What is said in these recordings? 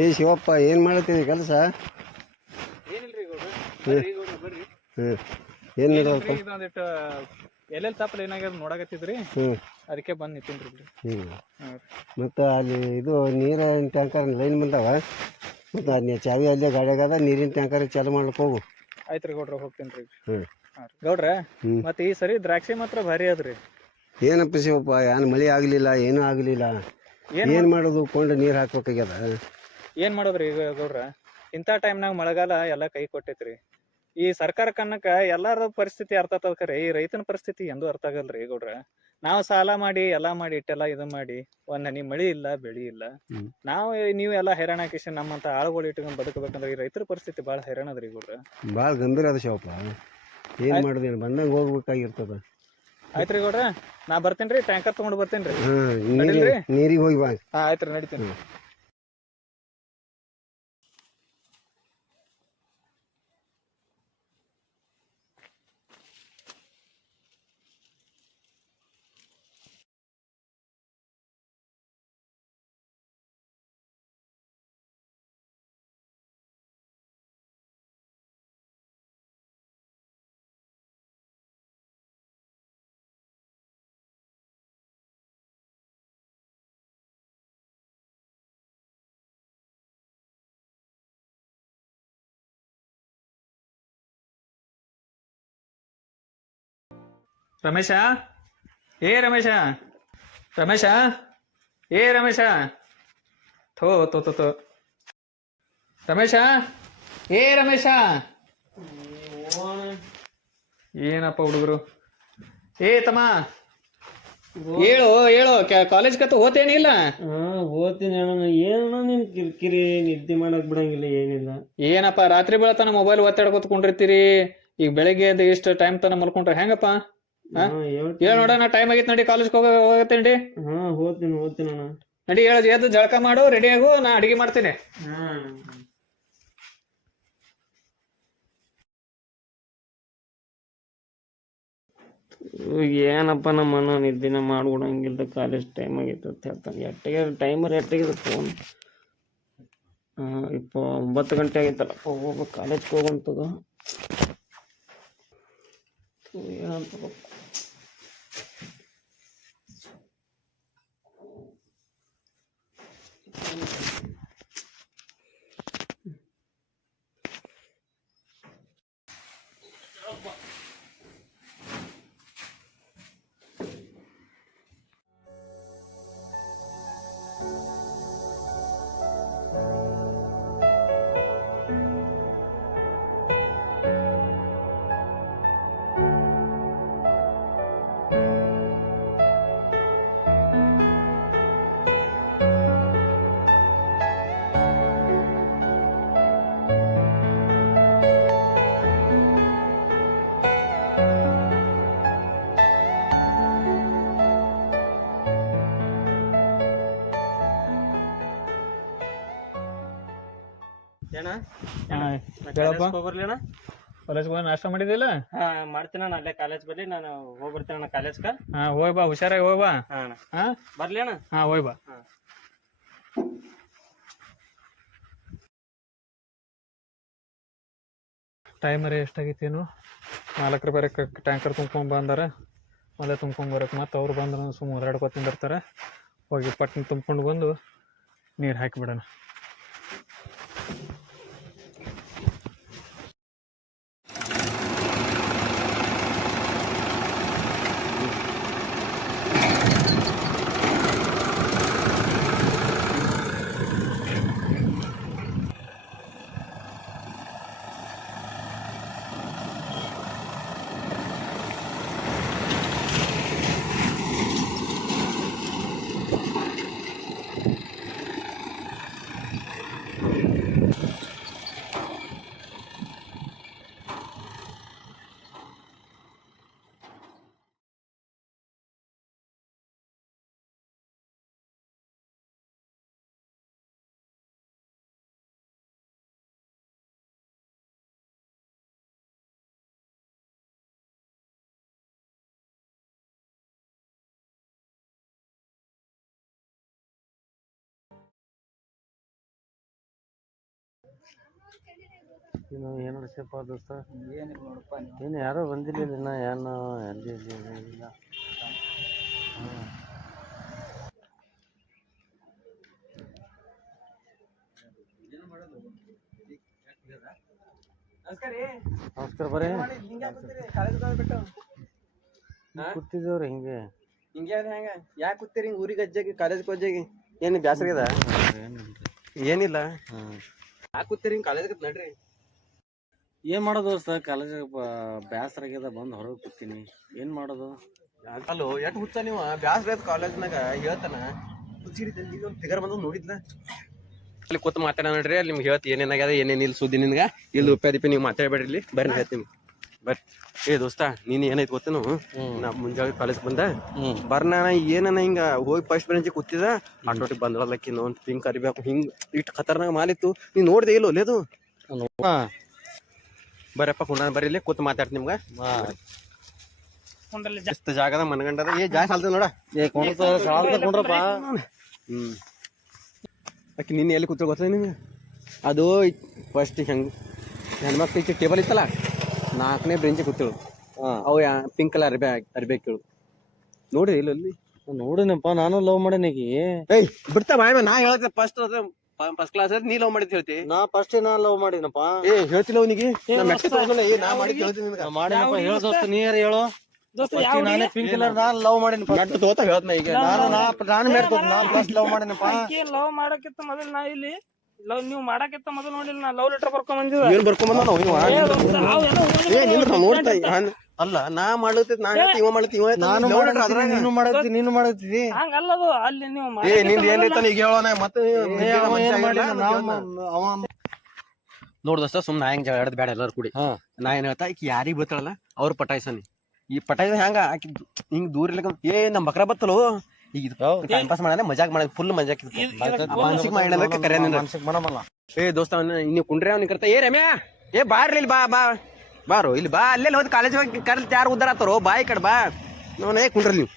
ಏ ಶಿವಪ್ಪ ಏನು ಮಾಡತ್ತೀರಿ ಕೆಲಸ? ಏನಿಲ್ರಿ ಗೌಡ್ರ, ಬರ್ರಿ ಗೌಡ್ರ ಬರ್ರಿ. ಏನು ಇದೊಂದಿಟ್ಟು ಎಲ್ಲೆಲ್ಲಿ ತಪ್ಪಲು ಏನಾಗ್ಯದ ನೋಡಾಕತ್ತಿದ್ರಿ, ಅದಕ್ಕೆ ಬಂದು ನಿಂತೀನ್ರಿ. ಮತ್ತು ಅಲ್ಲಿ ಇದು ನೀರಿನ ಟ್ಯಾಂಕರ್ ಲೈನ್ ಬಂದಾವ, ಮತ್ತು ಅಲ್ಲಿ ಚಾವಿ ಅಲ್ಲೇ ಗಾಡಿಯಾಗದ, ನೀರಿನ ಟ್ಯಾಂಕರ್ ಚಾಲು ಮಾಡ್ಲಿಕ್ಕೆ ಹೋಗು. ಆಯ್ತು ರೀ ಗೌಡ್ರ, ಹೋಗ್ತೀನಿ ರೀ. ಗೌಡ್ರ ಮತ್ತೆ ಈ ಸರಿ ದ್ರಾಕ್ಷಿ ಮಾತ್ರ ಭಾರಿ ಅದ್ರಿ. ಏನಪ್ಪ ಶಿವಪ್ಪ, ಏನು ಮಳೆ ಆಗಲಿಲ್ಲ, ಏನೂ ಆಗಲಿಲ್ಲ, ಏನು ಮಾಡೋದು? ಕೊಂಡು ನೀರು ಹಾಕ್ಬೇಕಾಗ್ಯದ. ಏನು ಮಾಡೋದ್ರಿ ಈಗ ಗೌಡ್ರ? ಇಂಥ ಟೈಮ್ನಾಗ ಮಳೆಗಾಲ ಎಲ್ಲ ಕೈ ಕೊಟ್ಟೈತ್ರಿ. ಈ ಸರ್ಕಾರ ಕನ್ನಕ ಎಲ್ಲಾರ ಪರಿಸ್ಥಿತಿ ಅರ್ಥ ಆಗ್ತದ್ರಿ, ಈ ರೈತನ ಪರಿಸ್ಥಿತಿ ಎಂದೂ ಅರ್ಥ ಆಗಲ್ರಿ ಗೌಡ್ರ. ನಾವು ಸಾಲ ಮಾಡಿ ಎಲ್ಲ ಮಾಡಿ ಇಟ್ಟೆಲ್ಲ ಇದು ಮಾಡಿ ಒಂದ್ ಹನಿ ಮಳಿ ಇಲ್ಲ, ಬೆಳಿ ಇಲ್ಲ. ನಾವು ನೀವು ಎಲ್ಲ ಹೈರಾಣ ಹಾಕಿಸಿ ನಮ್ಮಂತ ಆಳುಗಳು ಇಟ್ಕೊಂಡು ಬದುಕಬೇಕಂದ್ರೆ ಈ ರೈತರ ಪರಿಸ್ಥಿತಿ ಭಾಳ ಹೈರಾಣ ಅದ್ರಿ ಗೌಡ್ರ. ಭಾಳ ಗಂಭೀರ ಅದ ಶಿವಪ್ಪ, ಏನು ಮಾಡೋದೇನು ಬಂದಂಗೆ ಹೋಗ್ಬೇಕಾಗಿರ್ತದ. ಆಯ್ತ್ರಿ ಗೌಡ್ರ, ನಾ ಬರ್ತೇನ್ರಿ, ಟ್ಯಾಂಕರ್ ತಗೊಂಡು ಬರ್ತೇನ್ರಿ. ನೀರಿಗೆ ಹೋಗಿ ಬಾ. ಆಯ್ತ್ರಿ, ನಡಿತೀನಿ. ರಮೇಶ, ಏ ರಮೇಶ, ರಮೇಶ, ಏ ರಮೇಶ, ಥೋ ತೋ ತೋ ತೋ ರಮೇಶ, ಏ ರಮೇಶ. ಏನಪ್ಪ ಹುಡುಗರು? ಏ ತಮ್ಮ, ಹೇಳು ಹೇಳು, ಕಾಲೇಜ್ ಕತ್ತು ಹೋತೇನಿಲ್ಲ? ಹೋಗ್ತೀನಿ ಅಣ್ಣ. ಏನಣ್ಣ ನಿನ್ ಕಿರಿಕಿರಿ, ನಿದ್ದೆ ಮಾಡಕ್ ಬಿಡಂಗಿಲ್ಲ, ಏನಿಲ್ಲ. ಏನಪ್ಪ ರಾತ್ರಿ ಬೆಳತನ ಮೊಬೈಲ್ ಒತ್ತಾಡ್ಕೊತ್ಕೊಂಡಿರ್ತೀರಿ, ಈಗ ಬೆಳಗ್ಗೆ ಅದು ಇಷ್ಟು ಟೈಮ್ ತನ ಮಲ್ಕೊಂಡ್ರೆ ಹೆಂಗಪ್ಪ? ಹೇಳ ನೋಡೋಣ, ಟೈಮ್ ಆಗೈತೆ ನಡಿ, ಕಾಲೇಜ್ಗೆ ಹೋಗತ್ತೇನ್ರಿ. ಹೋಗ್ತೀನಿ ಅಣ್ಣ. ನಡಿ, ಹೇಳ ಎದ್ದು ಜಳಕ ಮಾಡು, ರೆಡಿ ಆಗು, ನಾ ಅಡಿಗೆ ಮಾಡ್ತೇನೆ. ಏನಪ್ಪ ನಮ್ಮ ಅಣ್ಣ ನಿದ್ದಿನ ಮಾಡ್ಕೊಡಂಗಿಲ್ಲ, ಕಾಲೇಜ್ ಟೈಮ್ ಆಗೈತೆ ಅಂತ ಹೇಳ್ತಾನೆ. ಎಟ್ಟಿಗೆ ಟೈಮರ್ ಎಟ್ಟಿಗೆ ಫೋನ್? 9 ಗಂಟೆ ಆಗೈತಲ್ಲ, ಹೋಗ್ಬೇಕು ಕಾಲೇಜ್ಗೆ ಹೋಗಂತದ. ಏನಂತ ಹೋಗ್ಬರ್ಲಿ? ಕಾಲೇಜ್ ಹೋಗಿ ನಾಷ್ಟ ಮಾಡಿದಿಲ್ಲ? ಮಾಡ್ತೀನಿ ಅಣ್ಣ, ಅಲ್ಲೇ ಕಾಲೇಜ್ ಬರ್ಲಿ, ನಾನು ಹೋಗ್ಬರ್ತೀನಿ ಅಣ್ಣ ಕಾಲೇಜ್ಗ. ಹೋಯ್ ಬಾ, ಹುಷಾರಾಗಿ ಹೋಗ್ ಬಾ. ಬರ್ಲಿ ಅಣ್ಣ? ಹೋಯ್ ಬಾ. ಟೈಮರೇ ಎಷ್ಟಾಗೈತೇನು? 4 ಬೇರೆ ಟ್ಯಾಂಕರ್ ತುಂಬ್ಕೊಂಡ್ ಬಂದಾರ, ಅಲ್ಲೇ ತುಂಬ್ಕೊಂಡ್ ಬರಕ್ಕೆ ಮತ್ತೆ ಅವ್ರು ಬಂದ್ರೆ ಸುಮ್ಮನೆ ಓಡಾಡ್ಕೊತ ನಿಂದಿರ್ತಾರೆ. ಹೋಗಿ ಪಟ್ನ ತುಂಬ್ಕೊಂಡು ಬಂದು ನೀರು ಹಾಕಿಬಿಡೋಣ. ಏನು ಏನು ನಡ್ಸಪ್ಪ ದೋಸ್ತ ಏನು ಯಾರೋ ಬಂದಿಲ್ಲ ಇನ್ನ ಏನು ಎಲ್ಲಿ ಇಲ್ಲ ನಮಸ್ಕಾರ ಬರ್ರಿ ಕೂತಿದ್ದೇವ್ರಿ ಹಿಂಗೆ ಹಿಂಗೆ ಹೆಂಗ ಯಾಕೆ ಕೂತೀರಿ ಹಿಂಗೆ ಊರಿಗೆ ಅಜ್ಜಾಗಿ ಕಾಲೇಜ್ ಅಜ್ಜಾಗಿ ಏನು ಬ್ಯಾಸರದ ಏನಿಲ್ಲ ಯಾಕೆ ಕೂತೀರಿ ಹಿಂಗೆ ಕಾಲೇಜ್ ನಡ್ರಿ ಏನ್ ಮಾಡೋದು ದೋಸ್ತ ಕಾಲೇಜ್ ಬ್ಯಾಸರ ಆಗ್ಯದ ಬಂದ್ ಹೊರಗೆ ಕೂತೀನಿ ಏನ್ ಮಾಡೋದು ಅಲ್ಲೋ ಎಟ್ ಹುಚ್ಚ ನೀವು ಬ್ಯಾಸರ ಕಾಲೇಜ್ನಾಗ ಹೇಳ್ತಾನ ಒಂದು ಫಿಗರ್ ಬಂದು ನೋಡಿದ್ಲ ಅಲ್ಲಿ ಕೂತ್ ಮಾತಾಡ ನೋಡ್ರಿ ಅಲ್ಲಿ ನಿಮ್ಗೆ ಹೇಳ್ತಿ ಏನೇನಾಗ್ಯದ ಏನೇನಿಲ್ಲ ಸುದ್ದಿ ನಿನ್ಗ ಇಲ್ಲಿ ರೂಪಾಯಿ ನೀವು ಮಾತಾಡ್ಬೇಡ್ರಿ ಇಲ್ಲಿ ಬರ್ರಿ ಹೇಳ್ತೀನಿ ಬರ್ರಿ ಏ ದೋಸ್ತ ನೀನ್ ಏನೈತಿ ಗೊತ್ತೇನು ನಾ ಮುಂಜಾನೆ ಕಾಲೇಜ್ ಬಂದ ಬರ್ನ ಏನನ ಹಿಂಗ ಹೋಗಿ ಫಸ್ಟ್ ಬೆಂಚ್ ಕೂತಿದ ಆಟೋಟಿಗೆ ಬಂದ್ರಲ್ಲಕ್ಕಿ ಒಂದು ಪಿಂಕ್ ಅರಿಬೇಕು ಹಿಂಗ್ ಇಟ್ ಖತರ್ನಾಗ ಮಾಲಿತ್ತು ನೀ ನೋಡ್ದೆ ಇಲ್ಲೋ ಲೇದು ಬರ್ರಪ್ಪ ಕುಂಡ ಬರ್ರಿ ಇಲ್ಲಿ ಕೂತ್ ಮಾತಾಡ್ತಿ ನಿಮ್ಗ ಜಾಗದ ಮನಗಂಡದ ಏ ಜಾಗ ಸಾಲ್ತ ನೋಡ ಕುಂಡ್ರಪ್ಪ ಅಕ್ಕಿ ನಿನ್ನೆ ಎಲ್ಲಿ ಕೂತ್ರ ಗೊತ್ತ ನಿಮ್ಗೆ ಅದು ಫಸ್ಟ್ ಹೆಂಗ್ ಹೆಣ್ಮಕ್ಳು ಈಚೆ ಟೇಬಲ್ ಇತ್ತಲ್ಲ 4ನೇ ಬೆಂಚಿಗೆ ಕೂತಿಳು ಅವು ಪಿಂಕ್ ಕಲರ್ ಅರ್ಬೇಕು ಕೇಳು ನೋಡಿ ಇಲ್ಲ ಅಲ್ಲಿ ನೋಡಿನಪ್ಪ ನಾನು ಲವ್ ಮಾಡೇನಿ ಏಯ್ ಬಿಡ್ತಾ ಬಾಯ್ ನಾ ಹೇಳ್ತೆ ಫಸ್ಟ್ ಕ್ಲಾಸ್ ನೀ ಲವ್ ಮಾಡಿದ್ ಹೇಳ್ತಿ ನಾ ಫಸ್ಟ್ ನಾ ಲವ್ ಮಾಡಿನಪ್ಪ ಏ ಹೇಳ್ತಿಲ್ಲ ಅವನಿಗೆ ನಾ ಮಾಡಿ ಹೇಳ್ತೀನಿ ಮಾಡಿನಪ್ಪ ಹೇಳ ದೋಸ್ತ ನೀ ಯಾರು ಹೇಳು ನಾನೇ ಪಿಂಕ್ ಕಲರ್ ನಾನ್ ಲವ್ ಮಾಡಿನಪ್ಪ ಮೆಟ್ಟು ತೋತ ಹೇಳ್ತ ಈಗ ನಾನು ಮೆಟ್ಟು ನಾನು ಫಸ್ಟ್ ಲವ್ ಮಾಡಿನಪ್ಪ ಲವ್ ಮಾಡಕ್ಕಿಂತ ಮೊದಲು ನಾ ಇಲ್ಲಿ ಲವ್ ನೀವು ಮಾಡಕ್ಕಿಂತ ಮೊದಲು ನೋಡಿಲ್ಲ ನಾ ಲವ್ ಲೆಟರ್ ಬರ್ಕೊಂಡ್ ಬಂದಿದ್ದ ಏನ್ ಬರ್ಕೊಂಡ್ ನೋಡ್ತಾ ಅಲ್ಲ ನಾ ಮಾಡ್ಲತ್ತ ನಾ ಇವ ಮಾಡ್ಲತ್ತ ಇವ ನಾನು ನೀನು ಮಾಡತ್ತಿ ನೀನು ಮಾಡತ್ತಿ ಹಂಗಲ್ಲದು ಅಲ್ಲಿ ನೀವು ಏ ನಿಂದ ಏನ್ ಈಗ ಹೇಳೋಣ ಮತ್ತೆ ನೋಡ್ದಸ್ತ ಸುಮ್ನ ಹೆಂಗ್ ಜಗಳ ಆಡದ್ ಬೇಡ ಎಲ್ಲಾರು ಕೂಡಿ ನಾ ಏನ್ ಹೇಳ್ತಾ ಈಗ ಯಾರಿಗ್ ಬೀಳ್ತಾಳಲ್ಲ ಅವ್ರ ಪಟಾಯ್ಸನಿ ಈ ಪಟಾಯ್ಸ ಹೆಂಗ ಆಕಿ ಹಿಂಗ್ ದೂರ ಇರ್ಲಕ್ಕ ಏ ನಮ್ ಬಕ್ರ ಬತ್ತಲು ಈಗ ಟೈಮ್ ಪಾಸ್ ಮಾಡಲ್ಲ ಮಜಾಕ್ ಮಾಡೋದು ಫುಲ್ ಮಜಾಕ್ ಮಾನಸಿಕ ಮಾಡಿ ಕರೆ ಏ ದೋಸ್ತ ನೀವು ಕುಂಡ್ರೆ ಅವ್ನಿಗೆ ಕರ್ತ ಏ ರಮ್ಯಾ ಏ ಬಾರ್ರಿ ಇಲ್ಲಿ ಬಾ ಬಾ ಬಾರೋ ಇಲ್ಲಿ ಬಾ ಅಲ್ಲೆಲ್ಲ ಹೋದ್ ಕಾಲೇಜ್ ಕರ್ಲಿ ಯಾರು ಉದ್ದಾರ ಆತಾರೋ ಬಾಯಿ ಕಡೆ ಬಾ ನೋನೇ ಕುಂಡ್ರಲ್ ನೀವು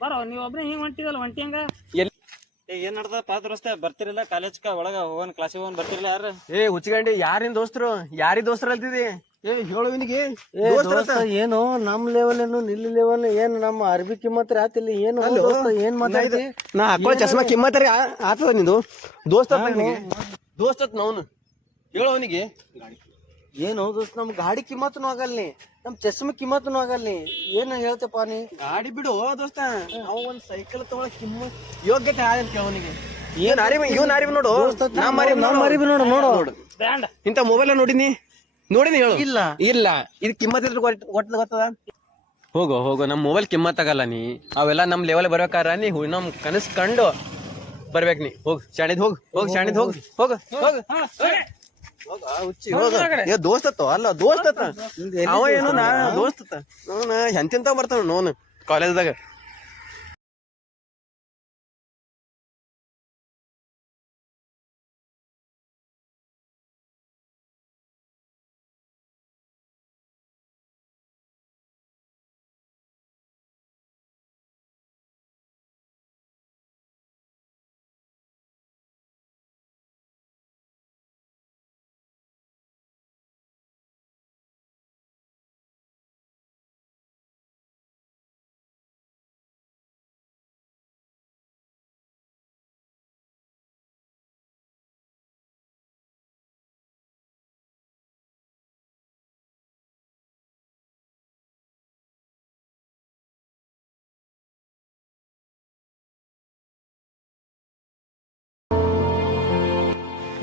ಬರೋ ನೀವ್ ಒಬ್ರೆ ಹಿಂಗ್ ಹೊಂಟಿದಲ್ಲ ಹೊಂಟಿ ಹಂಗ ಏನ್ ನಡ್ದ ಪಾತ್ರಸ್ತೆ ಬರ್ತಿರಲ್ಲ ಕಾಲೇಜ್ ಒಳಗ ಹೋಗೋನ್ ಕ್ಲಾಸಿಗೆ ಹೋಗೋನ್ ಬರ್ತಿರಲ್ಲ ಯಾರು ಏ ಹುಚ್ಚಿಗಂಡಿ ಯಾರಿನ್ ದೋಸ್ತರು ಯಾರಿ ದೋಸ್ತರು ಅಲ್ತಿದಿ ಏ ಹೇಳುವಿನಿಗೆ ಏನು ನಮ್ ಲೆವೆಲ್ ಏನು ನಿಲ್ಲಿ ಲೆವೆಲ್ ಏನ್ ನಮ್ಮ ಅರ್ಬಿ ಕಿಮ್ಮತ್ ಆತಿಲ್ಲ ಏನು ಏನ್ ಮಾತಾಡಿದೆ ನಾ ಹಾಕೋ ಚಸ್ಮಾ ಕಿಮ್ಮತ್ತರಿ ಆತದ ನಿಂದು ದೋಸ್ತ ದೋಸ್ತ ನವ್ನು ಹೇಳೋವನಿಗೆ ಏನು ದೋಸ್ತ ನಮ್ ಗಾಡಿ ಕಿಮ್ಮತ್ನು ಆಗಲ್ನಿ ನಮ್ ಚಸ್ಮಾ ಕಿಮ್ಮತ್ನು ಆಗಲ್ನಿ ಏನ್ ಹೇಳ್ತಪ್ಪ ನೀ ಗಾಡಿ ಬಿಡು ದೋಸ್ತ ಅವ ಒಂದ್ ಸೈಕಲ್ ತಗೊಳ ಕಿಮ್ಮತ್ ಯೋಗ್ಯತೆ ಅಂತ ಕೇಳವನಿಗೆ ಇವನ್ ಅರಿವು ನೋಡು ನೋಡು ನೋಡು ಇಂತ ಮೊಬೈಲ್ ನೋಡಿನಿ ಹೇಳು ಇಲ್ಲ ಇಲ್ಲ ಇದು ಕಿಮ್ಮತ್ ಒಟ್ಟು ಗೊತ್ತದ ಹೋಗೋ ನಮ್ ಮೊಬೈಲ್ ಕಿಮ್ಮತ್ ಆಗಲ್ಲ ನೀ ಅವೆಲ್ಲ ನಮ್ ಲೆವೆಲ್ ಬರ್ಬೇಕಾರ ನೀ ನಮ್ ಕನಸ್ ಕಂಡು ಬರ್ಬೇಕ್ ನೀ ಹೋಗ್ ಶಾಣಿದ್ ಹೋಗ್ ಶಾಣಿದ್ ಹೋಗ ದೋಸ್ತತ್ತು ಅಲ್ಲ ದೋಸ್ತತ್ತ ಅವ ಏನು ನಾ ದೋಸ್ತತ್ತ ಎಂತೆಂತ ಬರ್ತಾನ ನೋನ್ ಕಾಲೇಜ್ದಾಗ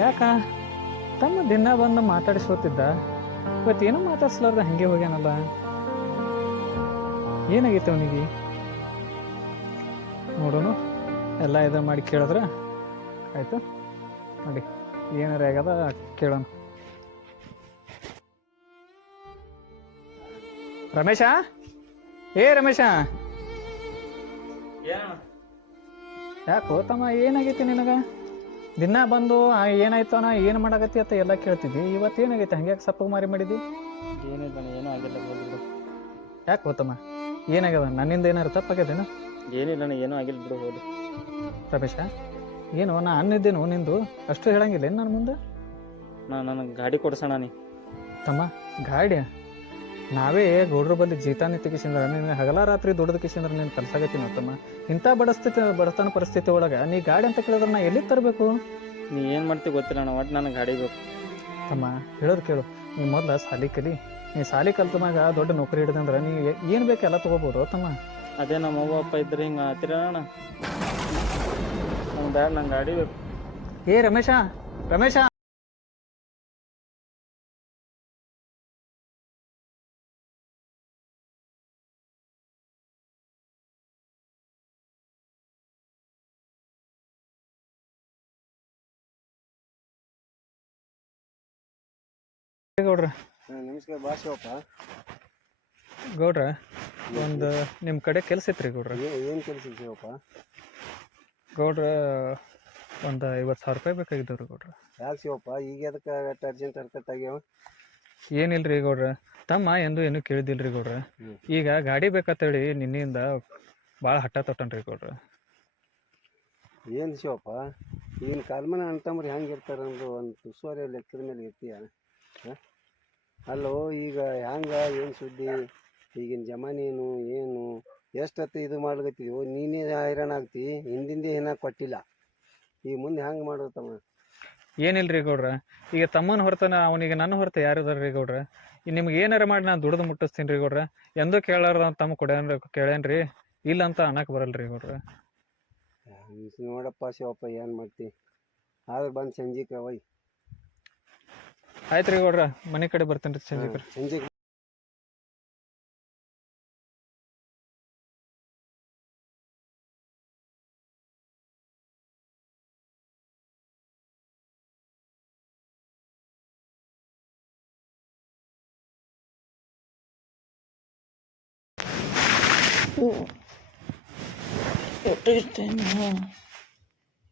ಯಾಕ ತಮ್ಮ ದಿನ ಬಂದು ಮಾತಾಡಿಸ್ಕೊತಿದ್ದ ಇವತ್ತೇನು ಮಾತಾಡ್ಸ್ಲಾರ್ದ ಹಂಗೆ ಹೋಗ್ಯಾನಲ್ಲ ಏನಾಗೈತೆ ಅವನಿಗೆ ನೋಡೋಣ ಎಲ್ಲ ಇದು ಮಾಡಿ ಕೇಳಿದ್ರ ಆಯ್ತು ನೋಡಿ ಏನಾರ ಆಗ್ಯದ ಕೇಳೋಣ ರಮೇಶ ರಮೇಶ ಯಾಕೋ ತಮ್ಮ ಏನಾಗೈತಿ ನಿನಗ ದಿನ ಬಂದು ಏನಾಯ್ತವನ ಏನು ಮಾಡಾಕತ್ತಿ ಅಂತ ಎಲ್ಲ ಕೇಳ್ತಿದ್ವಿ ಇವತ್ತು ಏನಾಗೈತೆ ಹಂಗೆ ಸಪ್ಪಗೆ ಮಾಡಿದ್ದಿ ಏನಿಲ್ಲ ಏನೂ ಆಗಿಲ್ಲ ಯಾಕೆ ಹೋತಮ್ಮ ಏನಾಗ್ಯದ ನನ್ನಿಂದ ಏನಾರು ತಪ್ಪಾಗ್ಯದೇನ ಏನಿಲ್ಲ ಅಣ್ಣ, ಏನೂ ಆಗಿಲ್ಲ ಬಿಡು, ಹೋದು. ರಮೇಶ ಏನು ನಾ ಅನ್ನಿದ್ದೇನು ನಿಂದು ಅಷ್ಟು ಹೇಳಂಗಿಲ್ಲ ಏನು ನನ್ನ ಮುಂದೆ? ನನಗೆ ಗಾಡಿ ಕೊಡ್ಸೋಣ ನೀ. ತಮ್ಮ ಗಾಡಿ ನಾವೇ ಗೌಡ್ರ ಬಲ್ಲಿ ಜೀತಾನೆ ತೆಗಿಸಿಂದ್ರ ನೀನು ಹಗಲ ರಾತ್ರಿ ದುಡ್ದು ಕಿಸಿಂದ್ರ ನೀನು ಕಲ್ಸಾಗತ್ತೀನಿ ತಮ್ಮ. ಇಂಥ ಬಡತನ ಪರಿಸ್ಥಿತಿ ಒಳಗೆ ನೀ ಗಾಡಿ ಅಂತ ಕೇಳಿದ್ರೆ ನಾ ಎಲ್ಲಿಗೆ ತರಬೇಕು? ನೀ ಏನು ಮಾಡ್ತೀವಿ ಗೊತ್ತಿಲ್ಲ ಅಣ್ಣ, ಒಟ್ಟು ನನಗೆ ಗಾಡಿ ಬೇಕು. ತಮ್ಮ ಹೇಳೋದು ಕೇಳು, ನೀ ಮೊದಲು ಸಾಲಿ ಕಲಿ. ನೀ ಸಾಲಿ ಕಲ್ತ ಮ್ಯಾಗ ದೊಡ್ಡ ನೌಕರಿ ಹಿಡಿದಂದ್ರೆ ನೀ ಏನು ಬೇಕು ಎಲ್ಲ ತೊಗೋಬೋದು ತಮ್ಮ. ಅದೇ ನಮ್ಮ ಅವ್ವ ಅಪ್ಪ ಇದ್ರೆ ಹಿಂಗೆ ಆತಿರಣ್ಣ. ನಂಗೆ ಬ್ಯಾಡ, ನಂಗೆ ಗಾಡಿ ಬೇಕು. ಏ ರಮೇಶ ರಮೇಶ ಗೌಡ್ರ ನಮಸ್ಕಾರ ಬಾ ಶಿವಪ್ಪ. ಗೌಡ್ರ ಒಂದು ನಿಮ್ಮ ಕಡೆ ಕೆಲಸ ಐತ್ರಿ ಗೌಡ್ರ. ಏನು ಕೆಲಸ ಶಿವಪ್ಪ? ಗೌಡ್ರ ಒಂದು 50,000 ರೂಪಾಯಿ ಬೇಕಾಗಿದ್ದವ್ರಿ ಗೌಡ್ರ. ಯಾಕೆ ಶಿವಪ್ಪ ಈಗ ಅದಕ್ಕೆ ಅರ್ಜೆಂಟ್ ಅರ್ಕಟ್ ಆಗ್ಯಾವ? ಏನಿಲ್ರಿ ಗೌಡ್ರ, ತಮ್ಮ ಎಂದು ಏನು ಕೇಳಿದಿಲ್ರಿ ಗೌಡ್ರ. ಈಗ ಗಾಡಿ ಬೇಕಂತೇಳಿ ನಿನ್ನೆಯಿಂದ ಭಾಳ ಹಠ ತೊಟ್ಟನ್ರಿ ಗೌಡ್ರ. ಏನು ಶಿವಪ್ಪ ಈಗಿನ ಕಾಲ್ಮನ ಅಣ್ತಂಬ್ರು ಹೆಂಗೆ ಇರ್ತಾರೆ ಅಂದ್ರೆ ಒಂದು ತುಸುವರೆ ಲೆಕ್ಕದ ಮೇಲೆ ಇರ್ತೀಯ? ಅಲ್ಲೋ ಈಗ ಹೆಂಗೆ ಏನು ಸುದ್ದಿ ಈಗಿನ ಜಮಾನೇನು ಏನು ಎಷ್ಟೊತ್ತು ಇದು ಮಾಡ್ಲಕತ್ತಿದ್ವು? ನೀನೇ ಹೈರಾಣ ಆಗ್ತಿ, ಹಿಂದಿಂದೆ ಏನಾಗ ಕೊಟ್ಟಿಲ್ಲ, ಈಗ ಮುಂದೆ ಹೆಂಗೆ ಮಾಡೋತಮ್ಮ? ಏನಿಲ್ರಿ ಗೌಡ್ರ, ಈಗ ತಮ್ಮನ ಹೊರತನ ಅವನಿಗೆ ನನ್ನ ಹೊರತ ಯಾರಿದಾರ್ರಿ ಗೌಡ್ರ? ನಿಮ್ಗೆ ಏನಾರ ಮಾಡಿ ನಾನು ದುಡ್ದು ಮುಟ್ಟಿಸ್ತೀನಿ ರೀ ಗೌಡ್ರ. ಎಂದೂ ಕೇಳಾರ್ದ ತಮ್ಮ ಕೇಳೇನ್ರಿ, ಇಲ್ಲ ಅಂತ ಅನ್ನಕ್ಕೆ ಬರಲ್ರಿ ಗೌಡ್ರ. ನೋಡಪ್ಪ ಶಿವಪ್ಪ ಏನು ಮಾಡ್ತಿ, ಆದ್ರೆ ಬಂದು ಸಂಜೆಗೆ ಒಯ್. ಆಯ್ತು ರೀ ಗೌಡ್ರ, ಮನೆ ಕಡೆ ಬರ್ತೇನೆ ರೀ ಸಂಜೆ. ಸಂಜೆಗೆ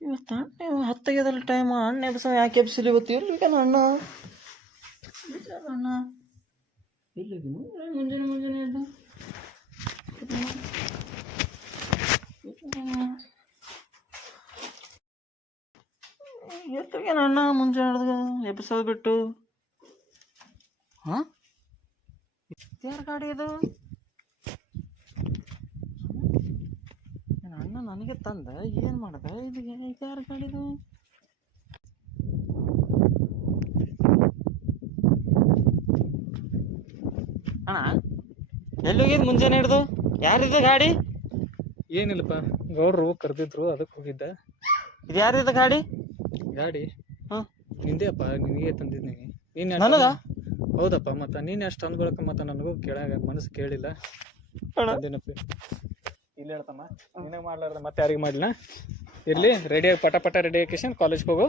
ಇವತ್ತು ಅಣ್ಣ 10 ಟೈಮ್ ಅಣ್ಣ ಎಬ್ಸ ಯಾಕೆ ಎಬ್ಸಿಲ್ಲ ಇವತ್ತು? ಎಲ್ಲಿಗೆ ಅಣ್ಣ? ಅಣ್ಣ ಎಲ್ಲಿಗೆ ಮುಂಜಾನೆ ಎದ್ದು ಎಲ್ಲಿಗೆ ಅಣ್ಣ ಮುಂಜಾನೆ ಎಬ್ಸೋದು ಬಿಟ್ಟು? ಹಾಂ, ಯಾರ ಗಾಡಿ ಇದು? ಅಣ್ಣ ನನಗೆ ತಂದ ಏನು ಮಾಡ್ದೆ? ಇದು ಯಾರ ಗಾಡಿದು? ಅಣ್ಣ ಎಲ್ಲಿಗಿದ್ ಮುಂಜಾನೆ ಹಿಡ್ದು? ಯಾರಿದು ಗಾಡಿ? ಏನಿಲ್ಲಪ್ಪ, ಗೌಡ್ರು ಕರೆದಿದ್ರು ಅದಕ್ಕೆ ಹೋಗಿದ್ದೆ. ಇದು ಯಾರಿದು ಗಾಡಿ? ಗಾಡಿ ಹಾಂ ನಿಂದೇ ಅಪ್ಪ, ನಿನಗೆ ತಂದಿದ್ನಿ. ನೀನು ನನಗ? ಹೌದಪ್ಪ, ಮತ್ತು ನೀನು ಅಷ್ಟು ತಂದು ಬಳಕ ಮತ್ತು ನನಗೂ ಮನಸ್ಸು ಕೇಳಿಲ್ಲ. ಇಲ್ಲ ಹೇಳ್ತಮ್ಮ, ನಿನಗೆ ಮಾಡ್ಲಾರ್ದ ಮತ್ತೆ ಯಾರಿಗೆ ಮಾಡಲಿಲ್ಲ. ಇರ್ಲಿ, ರೆಡಿಯಾಗಿ ಪಟ ರೆಡಿ ಹಾಕಿಸಿ ಕಾಲೇಜ್ಗೆ ಹೋಗು.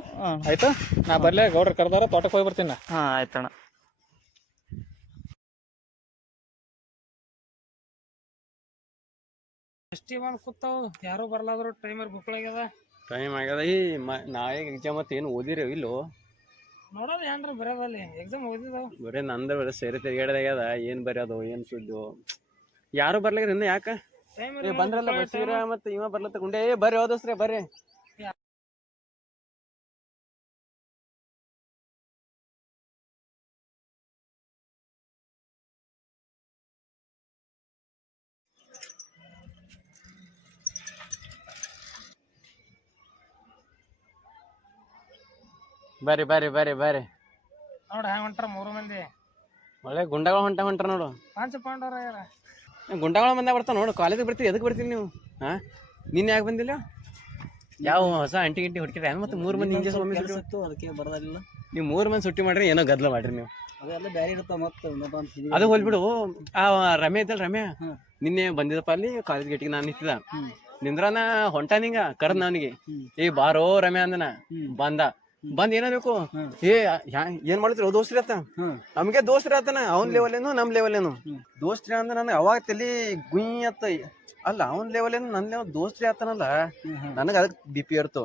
ಆಯ್ತಾ? ನಾ ಬರ್ಲೇ, ಗೌಡ್ರು ಕರ್ದಾರ, ತೋಟಕ್ಕೆ ಹೋಗಿ ಬರ್ತೀನಿ. ಹಾಂ ಆಯ್ತಣ್ಣ. ಎಷ್ಟಿ ಬಂದು ಕೂತಾವು, ಯಾರು ಬರ್ಲಾದ್ರು. ಟೈಮರ್ ಬುಕ್ಳಾಗ್ಯದ, ಟೈಮ್ ಆಗ್ಯದ. ಈ ನಾವೇ ಎಕ್ಸಾಮ್ ಮತ್ತೆ ಏನು ಓದಿರೇವು ಇಲ್ಲೋ? ನೋಡೋದು ಏನ್ರ ಬರೋದಲ್ಲಿ ಎಕ್ಸಾಮ್ ಓದಿದಾವ್. ಬರೀ ನಂದ ಬರೀ ಸೇರಿ ತಿರ್ಗಾಡ್ದಾಗ್ಯದ. ಏನು ಬರೆಯೋದು ಏನು ಸುದ್ದು ಯಾರು ಬರ್ಲಾಗ್ರಿ ಇನ್ನು. ಯಾಕೆ ಬಂದ್ರಲ್ಲ ಬಸ್ಸಿರ ಮತ್ತೆ ಇವ ಬರ್ಲತ್ತ ಗುಂಡೆ? ಬರ್ರಿ ಹೋದಸ್ರಿ ಬರ್ರಿ. ಬರ್ರಿ ಬರ್ರಿ ಬರ್ರಿ ಬರ್ರಿ. ನೋಡ ಹೆಂಗ್ ಹೊಂಟಾರ 3 ಮಂದಿ. ಒಳ್ಳೆ ಗುಂಡಗಳು ಹೊಂಟಾರ ನೋಡು. ಪಂಚ ಪಾಂಡವ್ರ ಆಗ್ಯಾರ. ಗುಂಡಗಳ ಮಂದಿ ಬರ್ತಾವ ನೋಡು. ಕಾಲೇಜಿಗೆ ಬರ್ತೀವಿ, ಎದಕ್ಕೆ ಬರ್ತೀವಿ ನೀವು? ಹಾ, ನಿನ್ನೆ ಯಾಕೆ ಬಂದಿಲ್ಲ? ಯಾವ ಹೊಸ ಅಂಟಿ ಗಿಂಟಿ ಹುಡುಕಿದ್ರೆ ಮತ್ತೆ 3 ಮಂದಿ ಇಂಜಸ್ ಒಮ್ಮೆ ಸುಟ್ಟು ಅದಕ್ಕೆ ಬರೋದಿಲ್ಲ. ನೀವು 3 ಮಂದಿ ಸುಟ್ಟಿ ಮಾಡ್ರಿ, ಏನೋ ಗದ್ಲ ಮಾಡ್ರಿ ನೀವು. ಅದೆಲ್ಲ ಬೇರೆ ಇರುತ್ತ ಮತ್ತೆ ಅದು ಹೋಲ್ಬಿಡು. ಆ ರಮ್ಯ ಇದ್ದಲ್ಲ, ರಮ್ಯ ನಿನ್ನೆ ಬಂದಿದ್ದಪ್ಪ ಅಲ್ಲಿ ಕಾಲೇಜ್ ಗೇಟಿಗೆ ನಾನು ನಿಂತಿದ್ದ. ನಿಂದ್ರನ ಹೊಂಟ ನಿಂಗ ಕರ್ದ್ ಅವನಿಗೆ, ಏ ಬಾರೋ ರಮ್ಯ ಅಂದನ. ಬಂದ್ ಏನಬೇಕು, ಏನ್ ಮಾಡಿದ್ರು ದೋಸ್ತ್ರಿ ಆತ. ನಮ್ಗೆ ದೋಸ್ತ್ರಿ ಆತನ. ಅವ್ನ ಲೆವೆಲ್ ಏನು ನಮ್ ಲೆವೆಲ್ ಏನು ದೋಸ್ತ್ರಿ ಅಂದ ನನಗೆ ಅವಾಗ ತಲಿ ಗುಯ್ ಅತ್ತ. ಅಲ್ಲ ಅವ್ನ ಲೆವೆಲ್ ಏನು ನನ್ ಲೆವೆಲ್ ದೋಸ್ತ್ರಿ ಆತನಲ್ಲ. ನನಗ ಅದಕ್ BP ಇರ್ತು.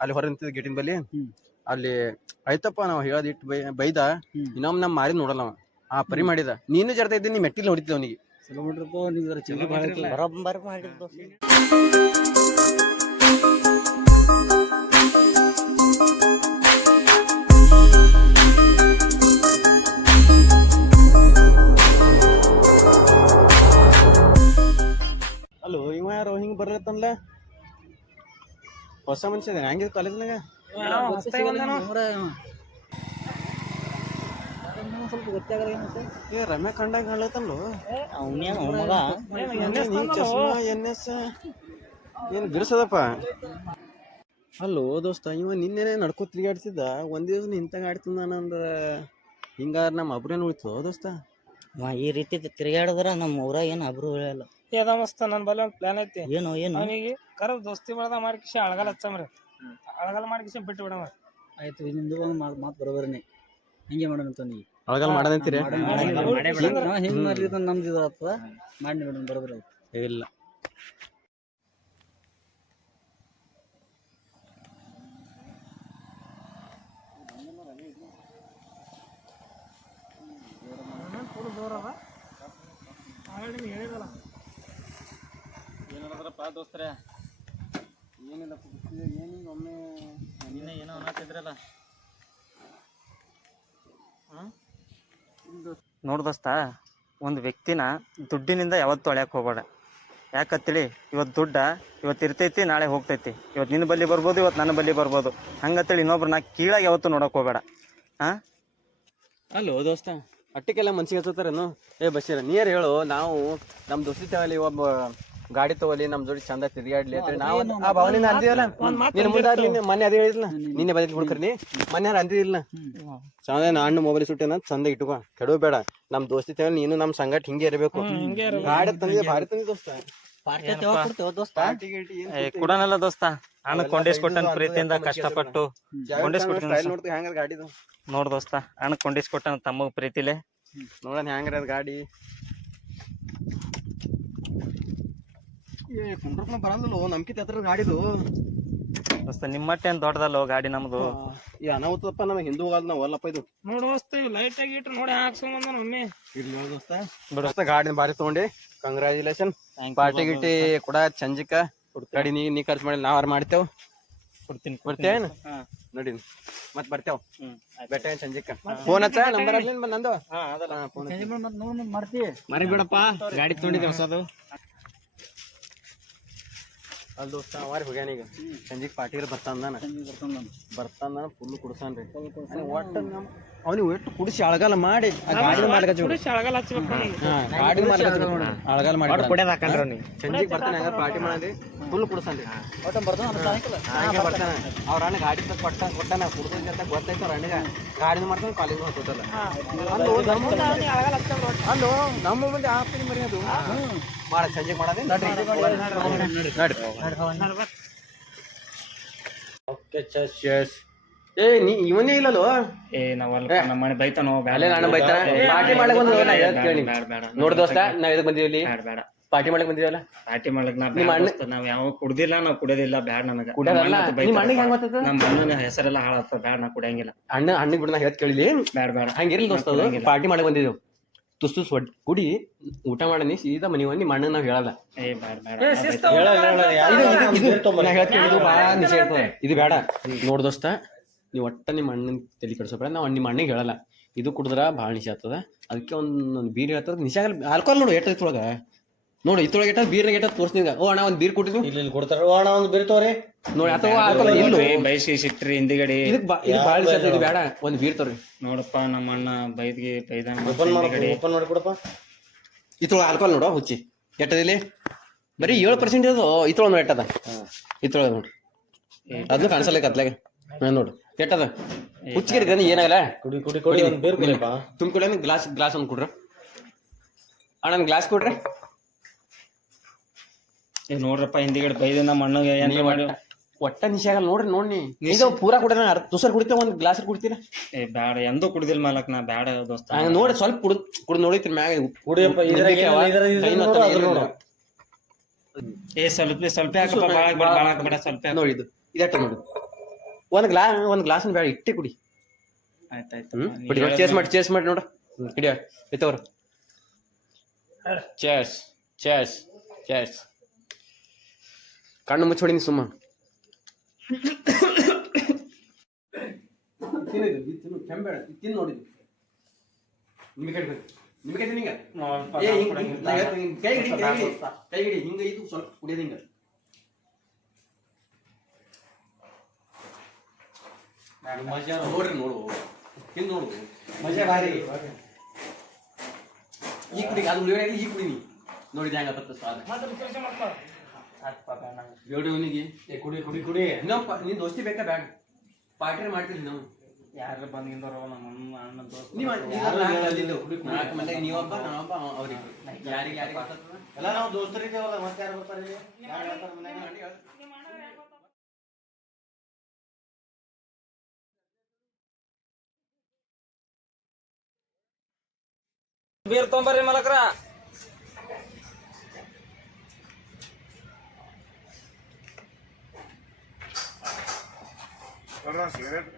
ಅಲ್ಲಿ ಹೊರ ನಿಂತಿದ್ ಗೇಟಿನ ಬಲ್ಲಿ ಅಲ್ಲಿ ಆಯ್ತಪ್ಪ ನಾವ್ ಹೇಳದ್ ಇಟ್ಟು ಬೈದ. ಇನ್ನೊಮ್ಮೆ ನಮ್ ಮಾರಿ ನೋಡಲ್ಲ ಅವ. ಆ ಪರಿ ಮಾಡಿದ. ನೀನು ಜರ್ತಾ ಇದ್ದೀನಿ, ಮೆಟ್ಟಿಲ್ ಹೊಡಿತಿದ್ದ ಅವನಿಗೆ. ಬರೋಬ್ಬರಿ ಮಾಡಿದ್ದು. ಅಲ್ಲೋ ಇವ ಯಾರೋ ಹಿಂಗ್ ಬರ್ಲತ್ತನ್ಲ ಹೊಸ ಮನುಷ್ಯ ಇದಾನೆ ಹಂಗಿದ್ ಕಾಲೇಜ್ನಾಗ ಸ್ವಲ್ಪ ಗೊತ್ತಾಗಲ್ಲ ಏ ರಮ್ಯಾ ಕಂಡಾಗ ಹೇಳತ್ತಲ್ಲೋ ಅವನೇ ಮಗ ಚಶ್ಮಾ NS ಏನ್ ಬಿರ್ಸದಪ್ಪ. ಅಲ್ಲೋ ದೋಸ್ತ ಇವ ನಿನ್ನೆನೆ ನಡ್ಕೋ ತಿರ್ಗಾಡ್ತಿದ್ದ ಒಂದ್ ದಿವಸ ನಿಂತಾಗ ಆಡ್ತಿದ್ದ ನಾನಂದ್ರ ಹಿಂಗಾರ ನಮ್ಮ ಅಬ್ರೇನ್ ಉಳಿತು ದೋಸ್ತ. ಈ ರೀತಿ ತಿರ್ಗಾಡಿದ್ರ ನಮ್ಮ ಊರಾಗ ಏನು ಅಬ್ರು ಉಳಿಯಲ್ಲ. ಏದ ಮಸ್ತ ನನ್ ಬಲ್ಲಿ ಒಂದ್ ಪ್ಲಾನ್ ಐತಿ. ಏನು ಅವನಿಗೆ ಕರ ದೋಸ್ತಿ ಬಳದ ಮಾಡ್ಕಿಸಿ ಅಳಗಾಲ ಹಚ್ಚಮ್ರಿ, ಅಳಗಾಲ ಮಾಡ್ಕಿಸಿ ಬಿಟ್ಟು ಬಿಡಮ. ಆಯ್ತು ನಿಮ್ದು ಒಂದು ಮಾತು ಬರೋಬರನೆ ಹಂಗೆ ಮಾಡೋಣ ಅಂತ ನೀ ಅಳಗಾಲ ಮಾಡದಂತೀರಿ ಹೆಂಗ್ ಮಾಡ್ಲಿ ನಮ್ದು ಇದು ಆಗ್ತದ ಮಾಡಿ ನೋಡೋಣ ಬರೋಬರ ಇಲ್ಲ. ಹೇಳಿದಲ್ಲ ಏನಪ್ಪ ದೋಸ್ತ್ರೆ ಏನಿಲ್ಲ ಏನಿಲ್ಲ ಒಮ್ಮೆ ಏನೋ ಅನ್ನತ್ತಿದ್ರಲ್ಲ ನೋಡ್ ದೋಸ್ತ, ಒಂದು ವ್ಯಕ್ತಿನ ದುಡ್ಡಿನಿಂದ ಯಾವತ್ತೂ ಅಳ್ಯಾಕ್ ಹೋಗ್ಬೇಡ. ಯಾಕತ್ತೇಳಿ ಇವತ್ತು ದುಡ್ಡ ಇವತ್ತು ಇರ್ತೈತಿ, ನಾಳೆ ಹೋಗ್ತೈತಿ. ಇವತ್ತು ನಿನ್ನ ಬಲ್ಲಿ ಬರ್ಬೋದು, ಇವತ್ತು ನನ್ನ ಬಲ್ಲಿ ಬರ್ಬೋದು. ಹಂಗತ್ತೇಳಿ ಇನ್ನೊಬ್ರನ್ನ ಕೀಳಾಗಿ ಯಾವತ್ತೂ ನೋಡಕ್ ಹೋಗ್ಬೇಡ. ಅಲ್ಲೋ ದೋಸ್ತ ಅಟ್ಟಿಗೆಲ್ಲ ಮನ್ಸಿಗೆ ಹಚ್ಚತಾರೇನು? ಏ ಬಶೀರ ನೀರ್ ಹೇಳು, ನಾವು ನಮ್ ದೋಸ್ತಿ ತಗೊಳ್ಳಿ ಒಬ್ಬ ಗಾಡಿ ತಗೊಳ್ಳಿ, ನಮ್ ಜೋಡಿ ಚಂದ ತಿರ್ಗಾಡ್ಲಿ ಅಂತ ನಾವು ಆ ಭಾವನೆನ ಅಂದಿವಲ್ಲ. ನಿನ್ನ ಮುಂದೆ ಮೊನ್ನೆ ಅದೇ ಹೇಳಿದ್ಲ, ನಿನ್ನೆ ಬದಲಿ ಹುಡ್ಕರ್ನಿ ಮೊನ್ನೆ ಅಂದಿದಿಲ್ಲ ಚಂದ ನಾನು ಮೊಬೈಲ್ ಸುಟ್ಟೇನ ಚಂದ ಇಟ್ಕೋ, ಕೆಡಬೇಡ. ನಮ್ ದೋಸ್ತಿ ತಗೊಳ್ಳಿ ನೀನು ನಮ್ ಸಂಗಟ್ ಹಿಂಗೆ ಇರಬೇಕು. ಗಾಡಿ ತಂದಿದೆ ಭಾರಿ ತಂದಿ ದೋಸ್ತ. ಕೊಡನಲ್ಲ ದೋಸ್ತ, ನಾನು ಕೊಂಡಿಸ್ಕೊಟ್ಟನ್ ಪ್ರೀತಿಯಿಂದ ಕಷ್ಟಪಟ್ಟು ನೋಡ್ತೀವಿ ಹೆಂಗ ಗಾಡಿದು. ನೋಡ್ ದೋಸ್ತ, ಅಣ್ಣ ಕೊಂಡಿಸ್ಕೊಟ್ಟನ ತಮ್ಮಗ್ ಪ್ರೀತಿಲೆ. ನೋಡೋಣ ಹೆಂಗ್ರ ಗಾಡಿ. ಏ ಕುಂಡ್ರಪ್ಪ ಬರಲ್ಲ ನಮ್ಕಿತ ಹತ್ರ ಗಾಡಿದು ದೋಸ್ತ. ನಿಮ್ಮಟ್ಟೆ ಏನ್ ದೊಡ್ಡದಲ್ಲ ಗಾಡಿ ನಮ್ದು. ಈ ಅನಾಹುತಪ್ಪ ನಮಗೆ ಹಿಂದೂ ಹೋಗಲ್ಲ ನಾವು ಅಲ್ಲಪ್ಪ ಇದು. ನೋಡು ಲೈಟ್ ಆಗಿ ಇಟ್ರು ನೋಡಿ ಹಾಕ್ಸ್ಕೊಂಡ್ ಒಮ್ಮೆ ಇರ್ಲಿ ದೋಸ್ತ ಗಾಡಿ ಬಾರಿ ತಗೊಂಡಿ, ಕಂಗ್ರಾಚುಲೇಷನ್. ಪಾರ್ಟಿ ಗಿಟ್ಟಿ ಕೂಡ ಚಂಜಿಕ ಗಾಡಿ ನೀ ಖರ್ಚು ಮಾಡಿ ನಾವ್ ಮಾಡ್ತೇವ್. ಬರ್ತೇನ್ ನೋಡಿ ಮತ್ ಬರ್ತೇವ್ ಬೆಟ್ಟ ಚಂಜಿಕ. ಫೋನ್ ಹಚ್ಚ ನಂಬರ್ ನಂದು ಮರಿ ಬಿಡಪ್ಪ, ಗಾಡಿ ತಗೊಂಡಿದ್ದೆ ಹೊಸದು. ಅಲ್ಲಿ ದೋಸ್ತ ಅವಾರಿ ಹೋಗ್ಯಾನ ಈಗ ಸಂಜಿಕ್ ಪಾರ್ಟಿಗೆ ಬರ್ತಾನ ಫುಲ್ ಕುಡ್ಸಾನ್ರಿ. ಒಟ್ಟ ಅವ್ನಿಗೆ ಒಟ್ಟು ಕುಡಿಸಿ ಅಳಗಾಲ ಮಾಡಿ ಗಾಡಿ ಮಾಲಕ ಅಳಗಾಲ ಹಚ್ಬೇಕು. ಗಾಡಿ ಮಾಲಕ ಅಳಗಾಲ ಮಾಡಿ ಸಂಜಿಕ್ ಬರ್ತಾನೆ ಪಾರ್ಟಿ ಮಾಡಿ ಫುಲ್ ಕುಡ್ಸಾನ್ರಿ. ಹಂಗೆ ಬರ್ತಾನ ಅವ್ರ ಅಣ್ಣ ಗಾಡಿ ಕೊಟ್ಟಾನ ಕುಡ್ದ ಅಂತ ಗೊತ್ತಾಯ್ತು. ಅವ್ರ ಅಣ್ಣಗ ಗಾಡಿ ಮಾಡ್ತಾನೆ ಕಾಲೇಜ್ ಹೋಗ್ತದಲ್ಲ. ಅಲ್ಲೋ ನಮ್ಮ ಮುಂದೆ ಹಾಕ್ತೀನಿ ಮರಿ ಅದು ಮಾಡ ಸಂಜೆ ಮಾಡೋದೇ ಏ ನೀ ಇವನೇ ಇಲ್ಲಲ್ಲೋ. ಏ ನಾವಲ್ಲ ನಮ್ಮ ಮನೆ ಬೈತಾನೋ ನಾನು ಬೈತಾನ. ಪಾರ್ಟಿ ಮಾಡಕ್ ನೋಡ್ ದೋಸ್ತ ನಾವ್ ಎದಕ್ ಬಂದಿವಿ? ಪಾರ್ಟಿ ಮಾಡಕ್ ಬಂದಿವಲ್ಲ. ಪಾರ್ಟಿ ಮಾಡ್ಲಕ್ ನಾವ್ ಯಾವ ಕುಡ್ದಿಲ್ಲ, ನಾವ್ ಕುಡಿಯೋದಿಲ್ಲ. ಬ್ಯಾಡ್ ನನಗ ನಿಮ್ಮ ಅಣ್ಣಿಗೆ ಹೆಂಗ್ ಗೊತ್ತದ? ನಮ್ಮ ಅಣ್ಣನ ಹೆಸರೆಲ್ಲ ಹಾಳಾಗ್ತದ. ಬ್ಯಾಡ್ ನಾ ಕುಡಿಯಂಗಿಲ್ಲ. ಅಣ್ಣಿಗೆ ಬಿಡ ನಾ ಹೇಳ್ತ ಕೇಳಿಲಿ. ಬ್ಯಾಡ ಹಂಗಿರ್ಲಿ ದೋಸ್ತ, ಪಾರ್ಟಿ ಮಾಡಕ್ ಬಂದಿದ್ದೇವ್. ತುಸ್ತು ಕುಡಿ ಊಟ ಮಾಡನಿ ಸೀದಾ ಮನಿ ನಿಮ್ಮ ಅಣ್ಣ ನಾವ್ ಹೇಳಲ್ಲ. ಇದು ಬೇಡ ನೋಡ್ ದೋಸ್ತ, ನೀವ್ ಒಟ್ಟ ನಿಮ್ಮ ಅಣ್ಣನ್ ತಲೆ ಕೆಡ್ಸೋಬೇಡ. ನಾವ್ ನಿಮ್ಮ ಅಣ್ಣಿಗೆ ಹೇಳಲ್ಲ. ಇದು ಕುಡಿದ್ರ ಭಾಳ ನಿಶೆ ಆಗ್ತದ. ಅದಕ್ಕೆ ಒಂದ್ ಬೀರ್ ಹೇಳ್ತದ. ನಿಶೆ ಆಗಲ್ಲ. ಆಲ್ಕೋಹಾಲ್ ನೋಡು ಎಟ್ಟ ಇತ್ತೊಳಗ ನೋಡಿ, ಇತ್ತೊಳಗೆ ಎಟ್ಟ ಬೀರ್ನಾಗ ಎಟ್ಟ ತೋರ್ಸ್ನಿಗ. ಓ ಅಣ್ಣ ಒಂದ್ ಬೀರ್ ಕೊಟ್ಟಿದ್ವಿ ಇಲ್ಲಿ ಕೊಡ್ತಾರ. ಅಣ್ಣ ಒಂದ್ ಬೀರ್ ತೋರಿ ನೋಡಿ. ಅಥವಾ ಬೈಸಿ ಸಿಟ್ರಿ ಹಿಂದಿಗಡಿ ಇದು ಭಾಳ ನಿಶೆ ಆಗ್ತದ. ಇದು ಬೇಡ, ಒಂದ್ ಬೀರ್ ತೋರಿ. ನೋಡಪ್ಪ ನಮ್ಮ ಅಣ್ಣ ಬೈದಾನ ಓಪನ್ ಮಾಡಿ ಕೊಡಪ್ಪ. ಇತ್ತೊಳಗ ಆಲ್ಕೋಹಾಲ್ ನೋಡು ಹುಚ್ಚಿ ಎಟ್ಟದಿಲ್ಲಿ ಬರೀ 7% ಅದು. ಇತ್ತೊಳಗ ನೋಡಿ ಎಟ್ಟದ. ಇತ್ತೊಳಗ ನೋಡ್ರಿ ಅದನ್ನು ಕಾಣಿಸಲ್ಲ ಕತ್ಲಾಗ ನೋಡು ಎಟ್ಟದ. ಹುಚ್ಚಿಗೆ ಏನಾಗಲ್ಲ. ತುಂಬಿಕೊಡ ಗ್ಲಾಸ್ ಒಂದ್ ಕೊಡ್ರ. ಅಣ್ಣ ಗ್ಲಾಸ್ ಕೊಡ್ರಿ. ಈಗ ನೋಡ್ರಪ್ಪ ಹಿಂದಿಗಡೆ ಬೈದ ನಮ್ಮ ಅಣ್ಣಗೆ ಏನ್ ಮಾಡಿ ಒಟ್ಟ ನಿಶೆ ಆಗಲ್ಲ ನೋಡ್ರಿ. ನೋಡಿ ಈಗ ಪೂರಾ ಕುಡಿದ ತುಸರ್ ಕುಡಿತೇವೆ, ಒಂದ್ ಗ್ಲಾಸ್ ಕುಡಿತೀರ. ಏ ಬ್ಯಾಡ, ಎಂದೂ ಕುಡಿದಿಲ್ಲ ಮಾಲಕ್ ನಾ. ಬ್ಯಾಡ ದೋಸ್ತ, ನೋಡಿ ಸ್ವಲ್ಪ ಕುಡ್ ನೋಡಿತ್ರಿ ಮ್ಯಾಗ ಕುಡಿಯಪ್ಪ. ಏ ಸ್ವಲ್ಪ ಹಾಕಪ್ಪ, ಬಾಳ ಹಾಕಬೇಡ. ಸ್ವಲ್ಪ ನೋಡಿ ಇದು ಇದಟ್ಟ ನೋಡಿ. ಒಂದ್ ಗ್ಲಾಸ್ ಬೇಡ, ಇಟ್ಟೆ ಕುಡಿ. ಆಯ್ತಾಯ್ತು ಚೇಸ್ ಮಾಡಿ ನೋಡ ಹಿಡಿಯ ಎತ್ತವ್ರ. Chairs chairs chairs. ಕಣ್ಣು ಮುಚ್ಚೋಡಿ ಸುಮ್ಮ. ಕೆಂಬೇಡ ತಿನ್ನು ನೋಡಿ. ನಿಮಗೆ ನಿಮಗೆ ಕೈ ಹಿಡಿ ಹಿಂಗ ಇದು ಸ್ವಲ್ಪ ಕುಡಿಯೋದು ಹಿಂಗ. ಮಜಾ ನೋಡ್ರಿ ನೋಡು ಹಿಂಗ್ ನೋಡು ಮಜಾ ಭಾರಿ. ಈ ಕುಡಿ ಅದು ಮುಳಿಯೋಣ ಈ ಕುಡಿ ನೋಡಿದ ಹೆಂಗ ಬತ್ತ ಸ್ವಾದ. ಹೇಳಿ ಅವನಿಗೆ ಕುಡಿ ಕುಡಿ ಕುಡಿ. ಇನ್ನೊಬ್ಬ ನಿನ್ ದೋಸ್ತಿ ಬೇಕಾ ಬ್ಯಾಡ ಪಾರ್ಟಿ ಮಾಡ್ತೀರಿ ನಾವು. ಯಾರು ಬಂದಿಂದವ್ರು ನಮ್ಮ ಅಣ್ಣ ದೋಸ್ತ ನೀವೊಬ್ಬ ನಾವೊಬ್ಬ ಅವ್ರಿಗೆ ಯಾರಿಗೆ ಯಾರಿಗೆ ಎಲ್ಲ ನಾವು ದೋಸ್ತರಿದ್ದೇವಲ್ಲ ಮತ್ತೆ ಯಾರು ಬರ್ತಾರೆ ಯಾರು ಹೇಳ್ತಾರೆ ಮನ್ಯಾಗ. ಬೀರ್ ತೊಂಬರ್ರಿ ಮಲಕ್ರ. ಸಿಗರೇಟ್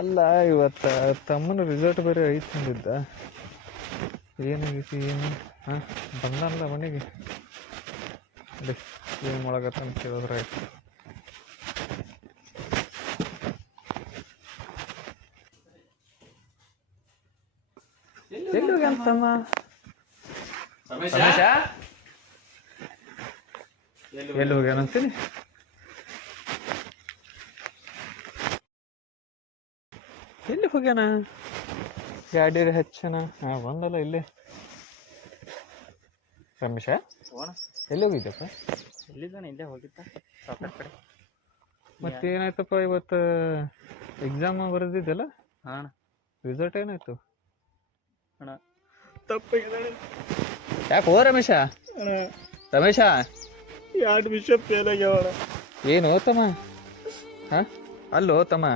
ಅಲ್ಲ ಇವತ್ತ ತಮ್ಮನ ರಿಸಲ್ಟ್ ಬೇರೆ ಐತಿ ಅಂದಿದ್ದ. ಏನಾಗೈತಿ ಏನು ಹಾಂ ಬಂದಲ್ಲ ಮನೆಗೆ. ಅದೇ ಏನು ಮಾಡಕತ್ತ ಅಂತ ಕೇಳಿದ್ರೆ ಆಯ್ತು. ಎಲ್ಲಿ ಹೋಗ್ಯಾನ ತಮ್ಮ? ಎಲ್ಲಿ ಹೋಗ್ಯಾನಂತೀನಿ? ಎಲ್ಲಿ ಹೋಗ್ಯಾನ? ಗಾಡಿ ಹಚ್ಚನ. ಹಾ ಬಂದಲ್ಲ ಇಲ್ಲೇ. ರಮೇಶ ಎಲ್ಲಿ ಹೋಗಿದ್ದಪ್ಪ? ಎಲ್ಲಿದ್ದಾನೆ? ಇಲ್ಲೇ ಹೋಗಿದ್ದ ಸಾಕರ್ ಕಡೆ. ಮತ್ತೇನಾಯ್ತಪ್ಪ ಇವತ್ತು ಎಕ್ಸಾಮ್ ಬರೆದಿದ್ದಲ್ಲ? ಹಾಂ ರಿಸಲ್ಟ್ ಏನಾಯ್ತು? ಅಣ್ಣ ತಪ್ಪಾಗಿದ್ದಾಳೆ. ಯಾಕೆ ಹೋ ರಮೇಶ? ರಮೇಶ 2 ವಿಷಯ ಫೇಲ್ ಆಗ್ಯಾವಣ. ಏನು ತಮ್ಮ? ಹಾಂ ಅಲ್ಲೋ ತಮ್ಮ,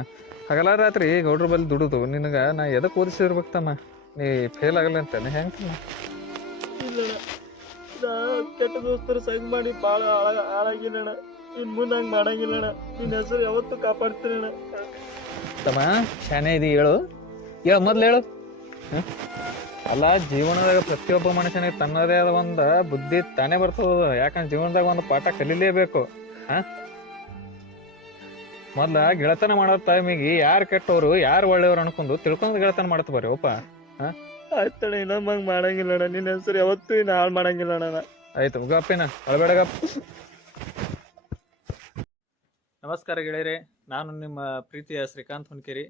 ಹಗಲ ರಾತ್ರಿ ಗೌಡ್ರ ಬಲ್ಲಿ ದುಡುದು ನಿನಗೆ ನಾ ಎದಕ್ಕೆ ಓದಿಸಿರ್ಬೇಕು ತಮ್ಮ? ನೀ ಫೇಲ್ ಆಗಲ್ಲ ಅಂತಾನೆ ಹೆಂಗೆ ತಮ್ಮ? ಇಲ್ಲ ನಾ ಕೆಟ್ಟ ದೋಸ್ತರು ಸೈನ್ ಮಾಡಿ ಭಾಳ ಹಾಳಾಗಿಲ್ಲಣ್ಣ. ಇನ್ನು ಮುಂದೆ ಹಂಗೆ ಮಾಡಂಗಿಲ್ಲಣ್ಣ. ನಿನ್ನ ಹೆಸರು ಯಾವತ್ತೂ ಕಾಪಾಡ್ತೀನಣ್ಣ. ತಮ್ಮ ಶಾನೆ ಇದೆ, ಹೇಳು ಮೊದ್ಲು ಹೇಳು. ಅಲ್ಲ, ಜೀವನದಾಗ ಪ್ರತಿಯೊಬ್ಬ ಮನುಷ್ಯನಿಗೆ ತನ್ನದೇ ಆದ ಒಂದು ಬುದ್ಧಿ ತಾನೇ ಬರ್ತದ. ಯಾಕಂದ್ರೆ ಜೀವನದಾಗ ಒಂದು ಪಾಠ ಕಲೀಲೇಬೇಕು. ಮೊದ್ಲ ಗೆಳತನ ಮಾಡೋ ಟೈಮಿಗೆ ಯಾರು ಕೆಟ್ಟವ್ರು ಯಾರು ಒಳ್ಳೆಯವ್ರು ಅನ್ಕೊಂಡು ತಿಳ್ಕೊಂಡು ಗೆಳತನ ಮಾಡತ್ ಬರ್ರಿ ಒಪ್ಪ. ಆಯ್ತಣ್ಣ, ಇನ್ನೊಮ್ಮೆ ಹಂಗೆ ಮಾಡಂಗಿಲ್ಲಣ್ಣ. ನಿನ್ನ ಹೆಸರು ಯಾವತ್ತೂ ಇನ್ನು ಹಾಳು ಮಾಡಂಗಿಲ್ಲಣ್ಣ. ಆಯ್ತು ಗಪ್ಪಿನ ಅಳಬೇಡ ಗಪ್. ನಮಸ್ಕಾರ ಗೆಳೆಯರೆ, ನಾನು ನಿಮ್ಮ ಪ್ರೀತಿಯ ಶ್ರೀಕಾಂತ್ ಹುನ್ಕೇರಿ.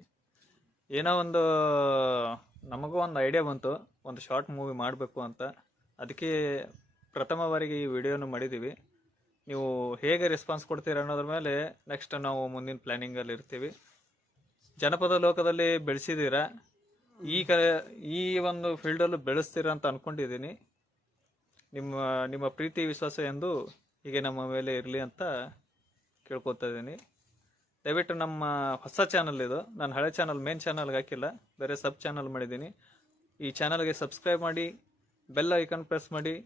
ಏನೋ ಒಂದು ನಮಗೂ ಒಂದು ಐಡಿಯಾ ಬಂತು, ಒಂದು ಶಾರ್ಟ್ ಮೂವಿ ಮಾಡಬೇಕು ಅಂತ. ಅದಕ್ಕೆ ಪ್ರಥಮ ಬಾರಿಗೆ ಈ ವಿಡಿಯೋನು ಮಾಡಿದ್ದೀವಿ. ನೀವು ಹೇಗೆ ರೆಸ್ಪಾನ್ಸ್ ಕೊಡ್ತೀರ ಅನ್ನೋದ್ರ ಮೇಲೆ ನೆಕ್ಸ್ಟ್ ನಾವು ಮುಂದಿನ ಪ್ಲ್ಯಾನಿಂಗಲ್ಲಿ ಇರ್ತೀವಿ. ಜನಪದ ಲೋಕದಲ್ಲಿ ಬೆಳೆಸಿದ್ದೀರಾ, ಈ ಒಂದು ಫೀಲ್ಡಲ್ಲೂ ಬೆಳೆಸ್ತೀರ ಅಂತ ಅಂದ್ಕೊಂಡಿದ್ದೀನಿ. ನಿಮ್ಮ ಪ್ರೀತಿ ವಿಶ್ವಾಸ ಎಂದು ಹೀಗೆ ನಮ್ಮ ಮೇಲೆ ಇರಲಿ ಅಂತ ಕೇಳ್ಕೊತಾ ಇದ್ದೀನಿ. ದಯವಿಟ್ಟು ನಮ್ಮ ಹೊಸ ಚಾನಲ್ ಇದು, ನಾನು ಹಳೆ ಚಾನಲ್ ಮೇನ್ ಚಾನಲ್ಗೆ ಹಾಕಿಲ್ಲ, ಬೇರೆ ಸಬ್ ಚಾನಲ್ ಮಾಡಿದ್ದೀನಿ. ಈ ಚಾನಲ್ಗೆ ಸಬ್ಸ್ಕ್ರೈಬ್ ಮಾಡಿ, ಬೆಲ್ ಐಕನ್ ಪ್ರೆಸ್ ಮಾಡಿ,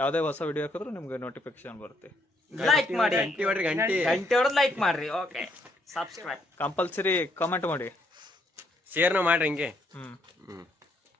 ಯಾವುದೇ ಹೊಸ ವಿಡಿಯೋ ಹಾಕಿದ್ರು ನಿಮ್ಗೆ ನೋಟಿಫಿಕೇಶನ್ ಬರುತ್ತೆ. ಲೈಕ್ ಮಾಡಿ, ಗಂಟಿ ಹೊಡ್ರಿ ಗಂಟಿ ಗಂಟೆ ಹೊಡೆದು ಲೈಕ್ ಮಾಡ್ರಿ. ಓಕೆ, ಸಬ್ಸ್ಕ್ರೈಬ್ ಕಂಪಲ್ಸರಿ ಕಾಮೆಂಟ್ ಮಾಡಿ, ಶೇರ್ನ ಮಾಡ್ರಿ ಹಿಂಗೆ. ಹ್ಮ್